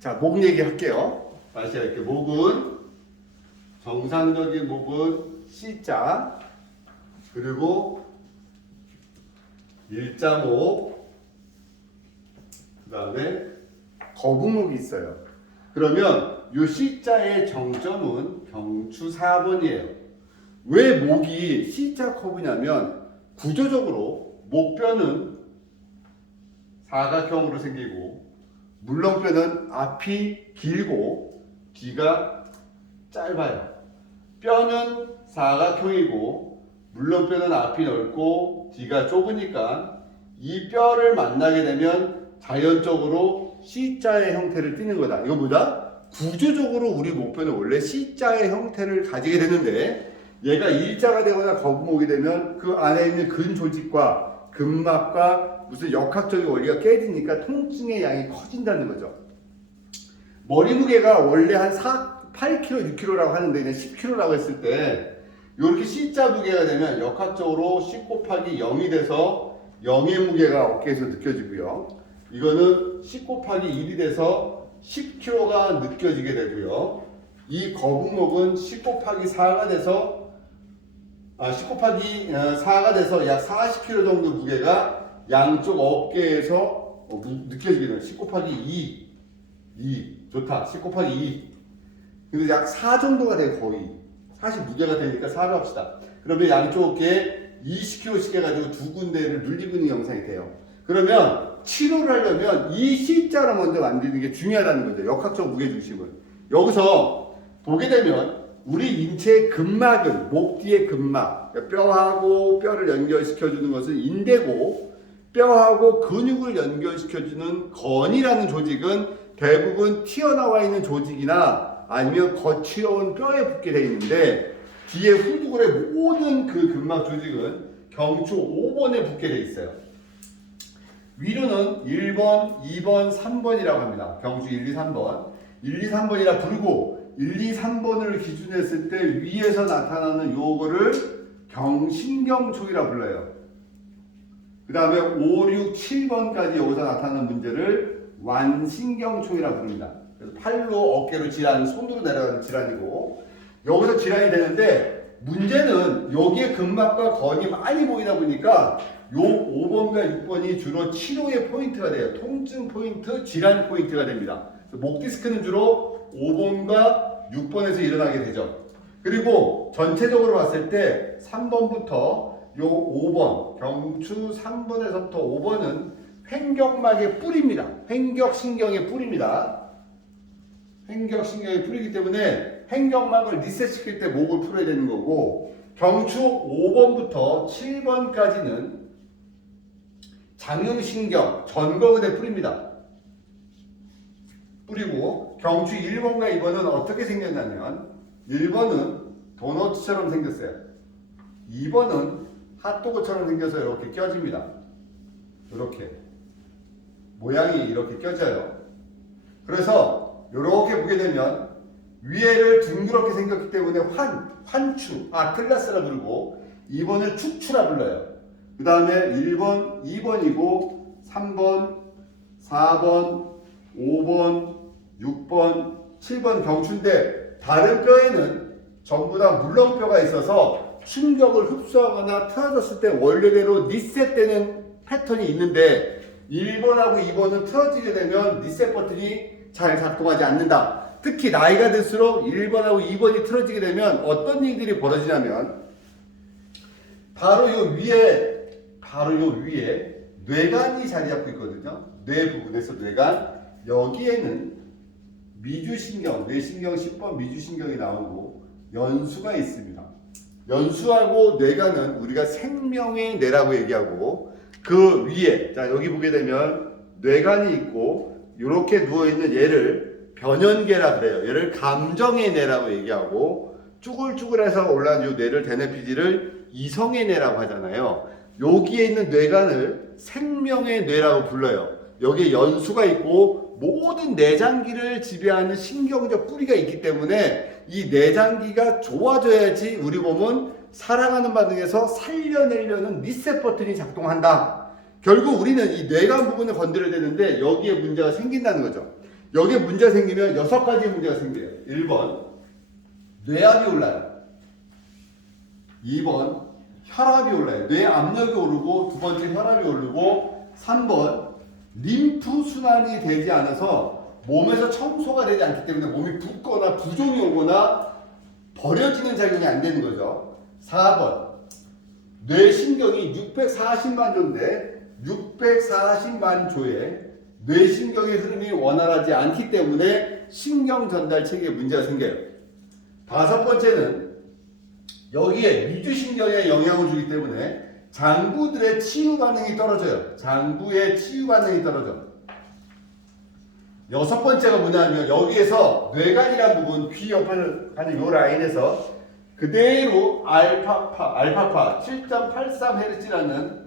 자, 목 얘기할게요. 다시 할게요. 목은 정상적인 목은 C자, 그리고 일자목, 그 다음에 거북목이 있어요. 그러면 이 C자의 정점은 경추 4번이에요. 왜 목이 C자 커브냐면 구조적으로 목뼈는 사각형으로 생기고 물렁뼈는 앞이 길고 뒤가 짧아요. 뼈는 사각형이고 물렁뼈는 앞이 넓고 뒤가 좁으니까 이 뼈를 만나게 되면 자연적으로 C자의 형태를 띠는 거다. 이거 뭐다? 구조적으로 우리 목뼈는 원래 C자의 형태를 가지게 되는데 얘가 일자가 되거나 거북목이 되면 그 안에 있는 근 조직과 근막과 무슨 역학적인 원리가 깨지니까 통증의 양이 커진다는 거죠. 머리 무게가 원래 한 8kg, 6kg라고 하는데 그냥 10kg라고 했을 때 이렇게 C자 무게가 되면 역학적으로 10 곱하기 0이 돼서 0의 무게가 어깨에서 느껴지고요. 이거는 10 곱하기 1이 돼서 10kg가 느껴지게 되고요. 이 거북목은 10 곱하기 4가 돼서 10 곱하기 4가 돼서 약 40kg 정도 무게가 양쪽 어깨에서 느껴지게 돼요. 10 곱하기 2. 좋다. 10 곱하기 2. 근데 약 4 정도가 돼요, 거의. 사실 무게가 되니까 4로 합시다. 그러면 양쪽 어깨에 20kg씩 해가지고 두 군데를 눌리고 있는 영상이 돼요. 그러면 치료를 하려면 이 C자를 먼저 만드는 게 중요하다는 거죠. 역학적 무게중심을. 여기서 보게 되면 우리 인체의 근막은 목 뒤의 근막, 뼈하고 뼈를 연결시켜주는 것은 인대고 뼈하고 근육을 연결시켜주는 건이라는 조직은 대부분 튀어나와 있는 조직이나 아니면 거칠어온 뼈에 붙게 되어 있는데 뒤에 후두근의 모든 그 근막 조직은 경추 5번에 붙게 되어 있어요. 위로는 1번, 2번, 3번이라고 합니다. 경추 1, 2, 3번. 1, 2, 3번이라 부르고 1, 2, 3번을 기준으로 했을 때 위에서 나타나는 요거를 경신경초이라 불러요. 그 다음에 5, 6, 7번까지 여기서 나타나는 문제를 완신경초이라 부릅니다. 그래서 팔로 어깨로 질환, 손으로 내려가는 질환이고 여기서 질환이 되는데 문제는 여기에 근막과 건이 많이 보이다 보니까 요 5번과 6번이 주로 치료의 포인트가 돼요. 통증 포인트, 질환 포인트가 됩니다. 목 디스크는 주로 5번과 6번에서 일어나게 되죠. 그리고 전체적으로 봤을 때 3번부터 요 5번, 경추 3번에서부터 5번은 횡격막의 뿔입니다. 횡격신경의 뿔입니다. 횡격신경의 뿔이기 때문에 횡격막을 리셋시킬 때 목을 풀어야 되는 거고 경추 5번부터 7번까지는 장형신경, 전거근의 뿔입니다. 뿔이고 경추 1번과 2번은 어떻게 생겼냐면 1번은 도너츠처럼 생겼어요. 2번은 핫도그처럼 생겨서 이렇게 껴집니다. 이렇게 모양이 이렇게 껴져요. 그래서 이렇게 보게 되면 위에를 둥그렇게 생겼기 때문에 환추, 아틀라스라 부르고 2번을 축추라 불러요. 그 다음에 1번, 2번이고 3번, 4번, 5번, 6번, 7번 경추인데 다른 뼈에는 전부 다 물렁뼈가 있어서 충격을 흡수하거나 틀어졌을 때 원래대로 리셋되는 패턴이 있는데 1번하고 2번은 틀어지게 되면 리셋 버튼이 잘 작동하지 않는다. 특히 나이가 들수록 1번하고 2번이 틀어지게 되면 어떤 일들이 벌어지냐면 바로 요 위에 뇌관이 자리 잡고 있거든요. 뇌 부분에서 뇌관 여기에는 미주신경, 뇌신경 10번 미주신경이 나오고 연수가 있습니다. 연수하고 뇌관은 우리가 생명의 뇌라고 얘기하고 그 위에 자 여기 보게 되면 뇌관이 있고 이렇게 누워있는 얘를 변연계라 그래요. 얘를 감정의 뇌라고 얘기하고 쭈글쭈글해서 올라온 이 뇌를 대뇌피지를 이성의 뇌라고 하잖아요. 여기에 있는 뇌관을 생명의 뇌라고 불러요. 여기에 연수가 있고 모든 내장기를 지배하는 신경적 뿌리가 있기 때문에 이 내장기가 좋아져야지 우리 몸은 살아가는 반응에서 살려내려는 리셋 버튼이 작동한다. 결국 우리는 이 뇌관 부분을 건드려야 되는데 여기에 문제가 생긴다는 거죠. 여기에 문제가 생기면 6가지 문제가 생겨요. 1번 뇌압이 올라요. 2번 혈압이 올라요. 뇌 압력이 오르고, 두 번째 혈압이 오르고, 3번 림프 순환이 되지 않아서 몸에서 청소가 되지 않기 때문에 몸이 붓거나 부종이 오거나 버려지는 작용이 안 되는 거죠. 4번 뇌신경이 640만 조인데 640만 조의 뇌신경의 흐름이 원활하지 않기 때문에 신경 전달 체계에 문제가 생겨요. 5번째는 여기에 미주신경에 영향을 주기 때문에 장부들의 치유 반응이 떨어져요. 장부의 치유 반응이 떨어져. 6번째가 뭐냐면 여기에서 뇌관이라는 부분, 귀 옆에 가는 요 라인에서 그대로 알파파 7.83Hz라는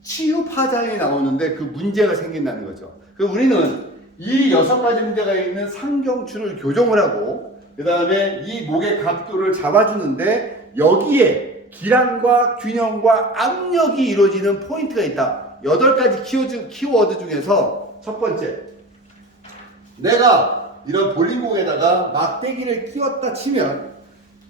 치유 파장이 나오는데 그 문제가 생긴다는 거죠. 그 우리는 이 6가지 문제가 있는 상경추를 교정을 하고 그 다음에 이 목의 각도를 잡아주는데 여기에 기량과 균형과 압력이 이루어지는 포인트가 있다. 8가지 키워드 중에서 첫 번째, 내가 이런 볼링공에다가 막대기를 끼웠다 치면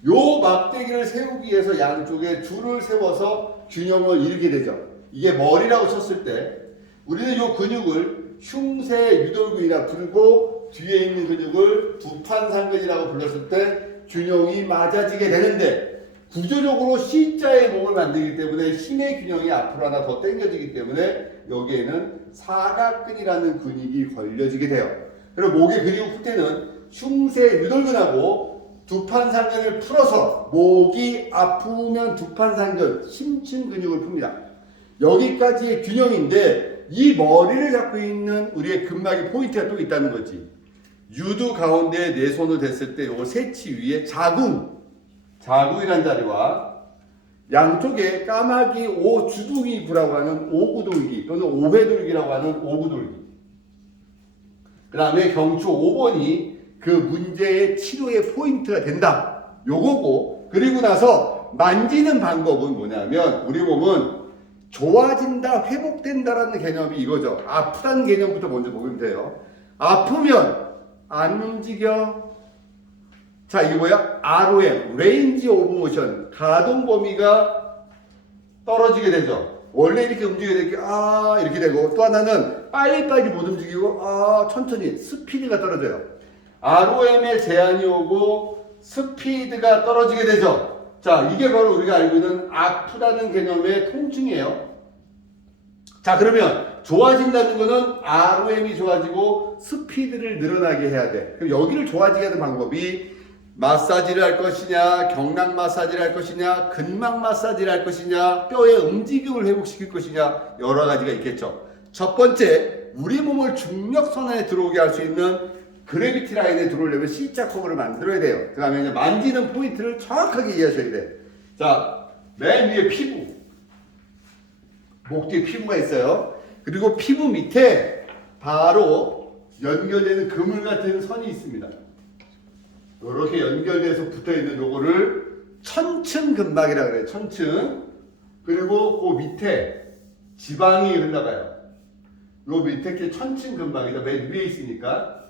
요 막대기를 세우기 위해서 양쪽에 줄을 세워서 균형을 이루게 되죠. 이게 머리라고 쳤을 때 우리는 요 근육을 흉쇄 유돌근이라 부르고 뒤에 있는 근육을 두판상근이라고 불렀을 때 균형이 맞아지게 되는데 구조적으로 C자의 목을 만들기 때문에 힘의 균형이 앞으로 하나 더 당겨지기 때문에 여기에는 사각근이라는 근육이 걸려지게 돼요. 그리고 목의 근육 풀 때는 흉쇄 유돌근하고 두판상근을 풀어서 목이 아프면 두판상근, 심층 근육을 풉니다. 여기까지의 균형인데 이 머리를 잡고 있는 우리의 근막의 포인트가 또 있다는 거지. 유두 가운데에 내 손을 댔을 때 요거 세치 위에 자궁이란 자리와 양쪽에 까마귀 오주둥이부라고 하는 오구돌기 또는 오회돌기라고 하는 오구돌기, 그 다음에 경추 5번이 그 문제의 치료의 포인트가 된다. 요거고, 그리고 나서 만지는 방법은 뭐냐면 우리 몸은 좋아진다, 회복된다라는 개념이 이거죠. 아프다는 개념부터 먼저 보면 돼요. 아프면 안 움직여. 자, 이게 뭐야? ROM, Range of Motion, 가동 범위가 떨어지게 되죠. 원래 이렇게 움직여야 될 게 이렇게 되고, 또 하나는 빨리빨리 못 움직이고 천천히 스피드가 떨어져요. ROM에 제한이 오고 스피드가 떨어지게 되죠. 자, 이게 바로 우리가 알고 있는 아프다는 개념의 통증이에요. 자, 그러면 좋아진다는 거는 ROM이 좋아지고 스피드를 늘어나게 해야 돼. 그럼 여기를 좋아지게 하는 방법이 마사지를 할 것이냐, 경락 마사지를 할 것이냐, 근막 마사지를 할 것이냐, 뼈의 움직임을 회복시킬 것이냐, 여러 가지가 있겠죠. 첫 번째, 우리 몸을 중력선에 들어오게 할 수 있는 그래비티 라인에 들어오려면 C자 커브를 만들어야 돼요. 그 다음에 만지는 포인트를 정확하게 이해하셔야 돼. 자, 맨 위에 피부. 목 뒤에 피부가 있어요. 그리고 피부 밑에 바로 연결되는 그물 같은 선이 있습니다. 이렇게 연결돼서 붙어있는 요거를 천층근막이라고 그래요. 천층. 그리고 그 밑에 지방이 흘러가요. 요 밑에 게 천층근막이다. 맨 위에 있으니까.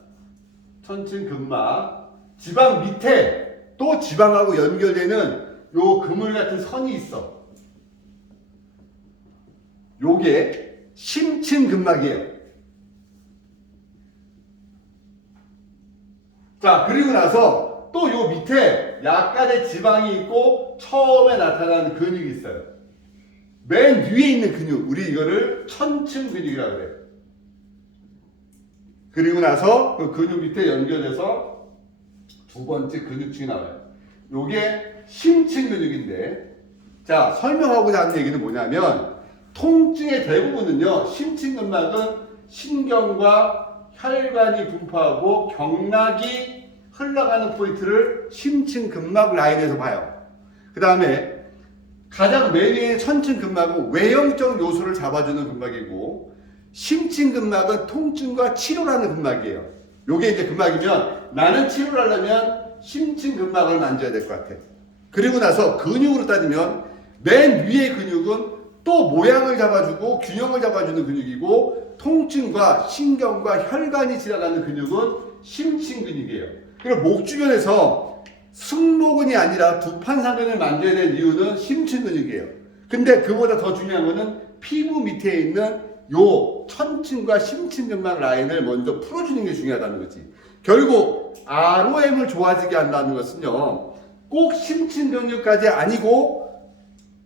천층근막. 지방 밑에 또 지방하고 연결되는 요 그물 같은 선이 있어. 요게 심층근막이에요. 자, 그리고 나서 또 요 밑에 약간의 지방이 있고 처음에 나타나는 근육이 있어요. 맨 위에 있는 근육, 우리 이거를 천층근육이라고 그래요. 그리고 나서 그 근육 밑에 연결돼서 두 번째 근육층이 나와요. 요게 심층근육인데, 자, 설명하고자 하는 얘기는 뭐냐면 통증의 대부분은요, 심층근막은 신경과 혈관이 분포하고 경락이 흘러가는 포인트를 심층근막 라인에서 봐요. 그 다음에 가장 맨 위에 천층근막은 외형적 요소를 잡아주는 근막이고, 심층근막은 통증과 치료라는 근막이에요. 요게 이제 근막이면 나는 치료를 하려면 심층근막을 만져야 될 것 같아. 그리고 나서 근육으로 따지면 맨 위의 근육은 또 모양을 잡아주고 균형을 잡아주는 근육이고, 통증과 신경과 혈관이 지나가는 근육은 심층 근육이에요. 그리고 목 주변에서 승모근이 아니라 두판상근을 만져야 되는 이유는 심층 근육이에요. 근데 그보다 더 중요한 거는 피부 밑에 있는 요 천층과 심층근막 라인을 먼저 풀어주는 게 중요하다는 거지. 결국 ROM을 좋아지게 한다는 것은요, 꼭 심층 근육까지 아니고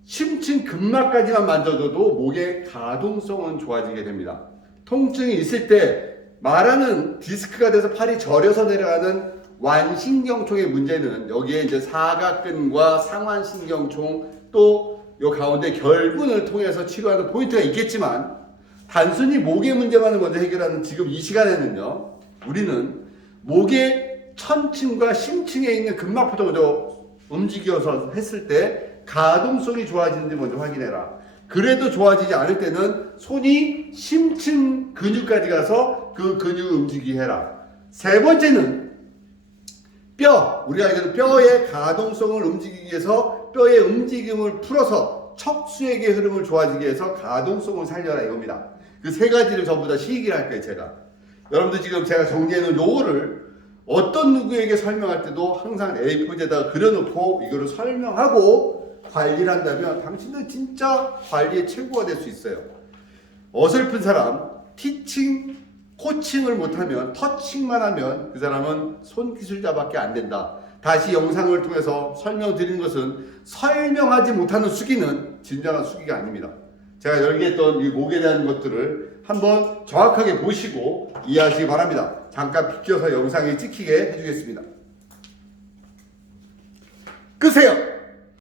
심층 근막까지만 만져줘도 목의 가동성은 좋아지게 됩니다. 통증이 있을 때 말하는 디스크가 돼서 팔이 저려서 내려가는 완신경총의 문제는 여기에 이제 사각근과 상완신경총 또 요 가운데 결근을 통해서 치료하는 포인트가 있겠지만 단순히 목의 문제만을 먼저 해결하는 지금 이 시간에는요, 우리는 목의 천층과 심층에 있는 근막부터 먼저 움직여서 했을 때 가동성이 좋아지는지 먼저 확인해라. 그래도 좋아지지 않을 때는 손이 심층 근육까지 가서 그 근육을 움직이게 해라. 세 번째는 뼈, 우리가 알기로는 뼈의 가동성을 움직이기 위해서 뼈의 움직임을 풀어서 척수액의 흐름을 좋아지게 해서 가동성을 살려라 이겁니다. 그 세 가지를 전부 다 시기를 할 거예요, 제가. 여러분들 지금 제가 정리해놓은 요거를 어떤 누구에게 설명할 때도 항상 A4지에다가 그려놓고 이거를 설명하고 관리를 한다면 당신들 진짜 관리의 최고가 될 수 있어요. 어설픈 사람, 티칭, 코칭을 못하면, 터칭만 하면 그 사람은 손기술자밖에 안 된다. 다시 영상을 통해서 설명드리는 것은 설명하지 못하는 수기는 진정한 수기가 아닙니다. 제가 열개했던 이 목에 대한 것들을 한번 정확하게 보시고 이해하시기 바랍니다. 잠깐 비켜서 영상에 찍히게 해주겠습니다. 끄세요!